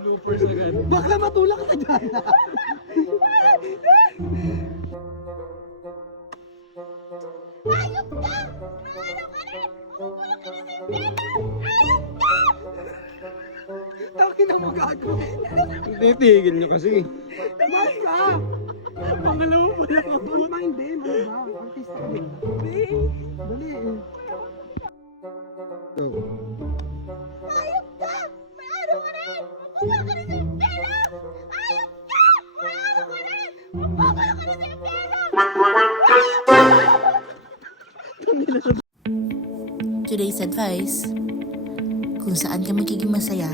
Bloopers agad. Baka matulak ka dyan. Ayop ka! Maano ka rin! Makulong ka na sa impyerno! Ayop ka! Takin na mo gagawin. Titigil nyo kasi. Tumas ka! Pangalawa po lang ako. Tumas ba hindi? Ano ba? Artista ka din. Dali eh. Ayop ka! Maano ka rin! Makulong ka na sa impyerno! Ayop ka! Maano ka rin! Makulong ka na sa impyerno! Today's advice, kung saan ka magiging masaya,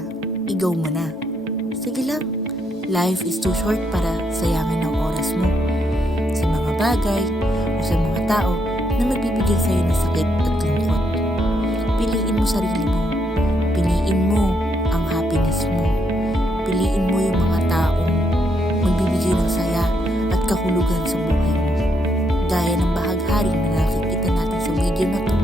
i-go mo na. Sige lang, life is too short para sayangin ang oras mo sa mga bagay o sa mga tao na magbibigay sa'yo ng sakit at lungkot. Piliin mo sarili mo. Piliin mo ang happiness mo. Piliin mo yung mga taong magbibigay ng saya at kahulugan sa buhay mo. Gaya ng bahaghari na nakikita natin sa video na to.